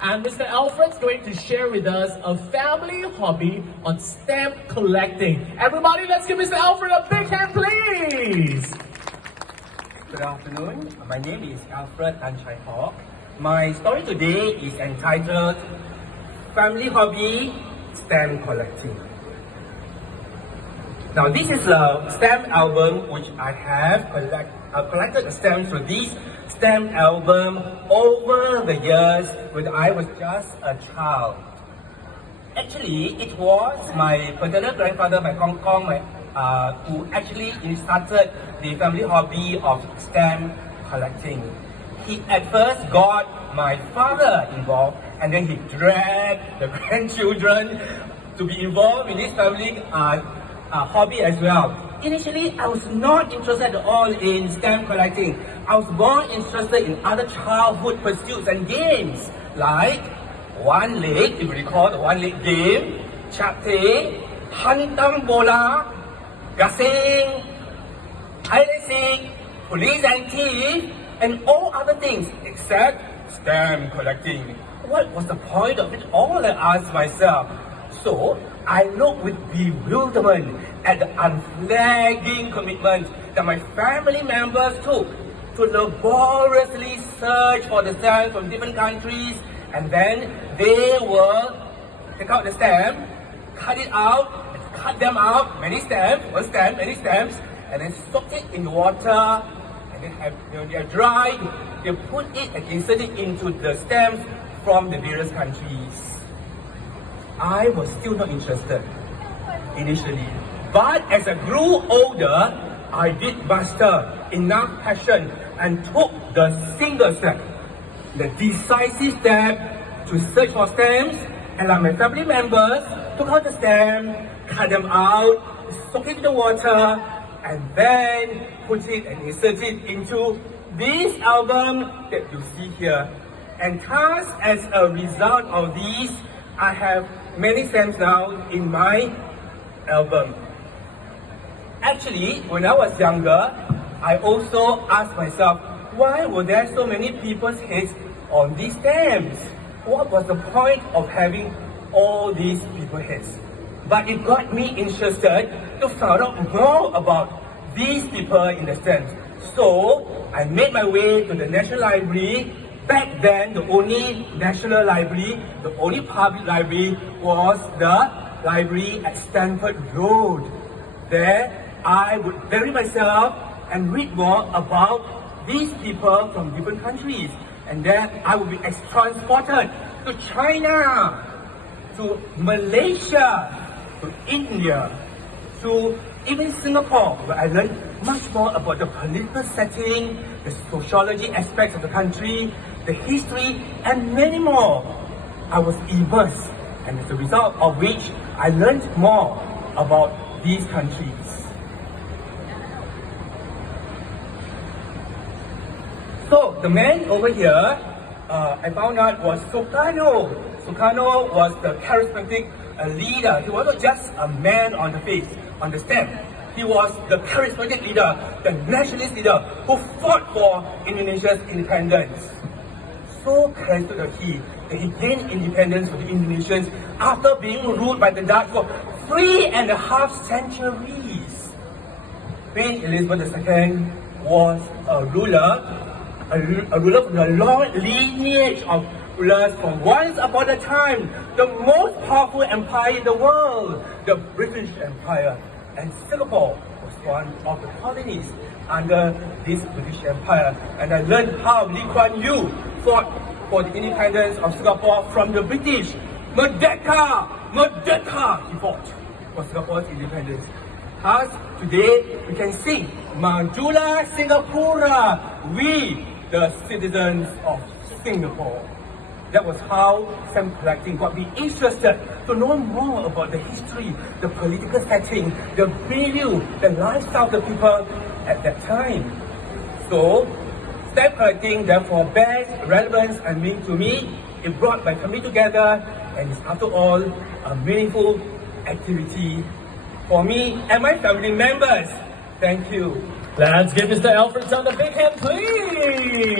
And Mr. Alfred's going to share with us a family hobby on stamp collecting. Everybody, let's give Mr. Alfred a big hand, please. Good afternoon. My name is Alfred and Hawk. My story today is entitled Family Hobby Stamp Collecting. Now this is a stamp album which I have collected the stamps for this stamp album over the years when I was just a child. Actually, it was my paternal grandfather, my Kong Kong, who actually started the family hobby of stamp collecting. He at first got my father involved, and then he dragged the grandchildren to be involved in this family hobby as well. Initially, I was not interested at all in stamp collecting. I was more interested in other childhood pursuits and games like one leg, if you recall the one leg game, chapte, hantam bola, gasing, hide and seek, police and thief, and all other things except stamp collecting. What was the point of it all, I asked myself. So I looked with bewilderment at the unflagging commitment that my family members took to laboriously search for the stamps from different countries, and then they will take out the stamp, cut them out, many stamps, one stamp, many stamps, and then soak it in the water, and then when they're dried, they put it and insert it into the stamps from the various countries. I was still not interested initially, but as I grew older, I did master enough passion and took the single step, the decisive step to search for stamps, and like my family members, took out the stamp, cut them out, soak it in the water, and then put it and insert it into this album that you see here. And thus, as a result of these, I have many stamps now in my album. Actually, when I was younger, I also asked myself, why were there so many people's heads on these stamps? What was the point of having all these people's heads? But it got me interested to find out more about these people in the stamps. So I made my way to the National Library. Back then, the only national library, the only public library was the library at Stanford Road. There, I would bury myself and read more about these people from different countries. And then I would be transported to China, to Malaysia, to India, to even Singapore, where I learned much more about the political setting, the sociology aspects of the country, the history, and many more. I was immersed, and as a result of which I learned more about these countries. So the man over here, I found out was Sukarno. Sukarno was the charismatic leader. He wasn't just a man on the face, on the stamp. He was the charismatic leader, the nationalist leader who fought for Indonesia's independence. So charismatic that he gained independence for the Indonesians after being ruled by the Dutch for 3.5 centuries. Queen Elizabeth II was a ruler from the long lineage of rulers from once upon a time, the most powerful empire in the world, the British Empire. And Singapore was one of the colonies under this British Empire. And I learned how Lee Kuan Yew fought for the independence of Singapore from the British. Merdeka! Merdeka! He fought for Singapore's independence. Thus, today we can sing Majulah Singapura, we the citizens of Singapore. That was how stamp collecting got me interested to know more about the history, the political setting, the value, the lifestyle of the people at that time. So, stamp collecting therefore bears relevance and meaning to me. It brought my family together, and it's after all a meaningful activity for me and my family members. Thank you. Let's give Mr. Alfred a big hand, please.